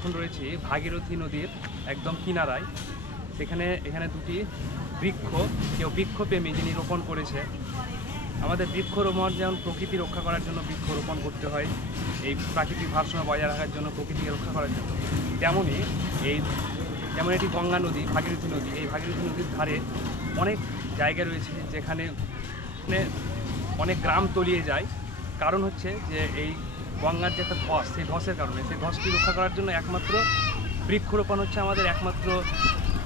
এখন রয়েছি ভাগীরথী নদীর একদম কিনারায়। এখানে দুটি বৃক্ষ, কেউ বৃক্ষপ্রেমী যিনি রোপণ করেছে। আমাদের বৃক্ষরোপণ যেমন প্রকৃতি রক্ষা করার জন্য বৃক্ষরোপণ করতে হয়, এই প্রাকৃতিক ভারসাম্য বজায় রাখার জন্য, প্রকৃতিকে রক্ষা করার জন্য, তেমনই যেমন এটি গঙ্গা নদী, ভাগীরথী নদী। এই ভাগীরথী নদীর ধারে অনেক জায়গা রয়েছে যেখানে অনেক গ্রাম তলিয়ে যায়। কারণ হচ্ছে যে এই গঙ্গার যে একটা ধস, সেই ধসের কারণে, সেই ধসকে রক্ষা করার জন্য একমাত্র বৃক্ষরোপণ হচ্ছে আমাদের একমাত্র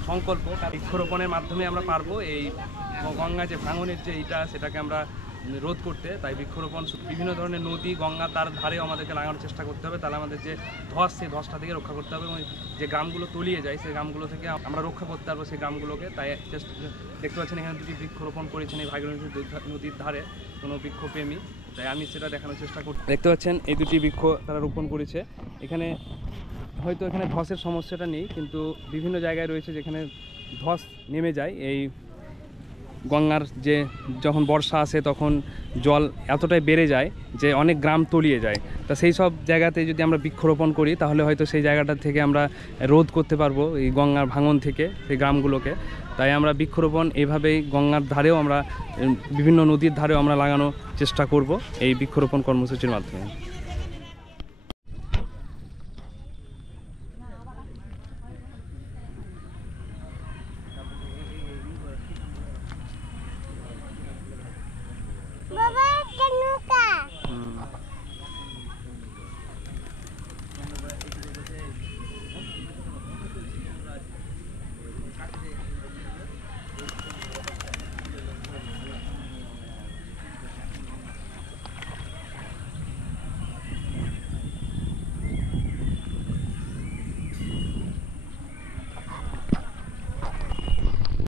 সংকল্প। বৃক্ষরোপণের মাধ্যমে আমরা পারবো এই গঙ্গা যে ভাঙনের যে সেটাকে আমরা রোধ করতে। তাই বৃক্ষরোপণ বিভিন্ন ধরনের নদী, গঙ্গা তার ধারেও আমাদেরকে লাগানোর চেষ্টা করতে হবে। তাহলে আমাদের যে ধস, সেই ধসটা থেকে রক্ষা করতে হবে এবং যে গ্রামগুলো তলিয়ে যায় সেই গ্রামগুলো থেকে আমরা রক্ষা করতে পারবো সেই গ্রামগুলোকে। তাই দেখতে পাচ্ছেন এখানে দুটি বৃক্ষরোপণ করেছেন এই ভাগীরথী নদীর ধারে কোনো বৃক্ষপ্রেমী। তাই আমি সেটা দেখানোর চেষ্টা করছি। দেখতে পাচ্ছেন এই দুটি বৃক্ষ তারা রোপণ করেছে। এখানে হয়তো এখানে ধসের সমস্যাটা নেই, কিন্তু বিভিন্ন জায়গায় রয়েছে যেখানে ধস নেমে যায়। এই গঙ্গার যে যখন বর্ষা আসে তখন জল এতটাই বেড়ে যায় যে অনেক গ্রাম তলিয়ে যায়। তা সেই সব জায়গাতে যদি আমরা বৃক্ষরোপণ করি তাহলে হয়তো সেই জায়গাটা থেকে আমরা রোধ করতে পারবো এই গঙ্গার ভাঙন থেকে সেই গ্রামগুলোকে। তাই আমরা বৃক্ষরোপণ এইভাবেই গঙ্গার ধারেও আমরা বিভিন্ন নদীর ধারেও আমরা লাগানোর চেষ্টা করব এই বৃক্ষরোপণ কর্মসূচির মাধ্যমে।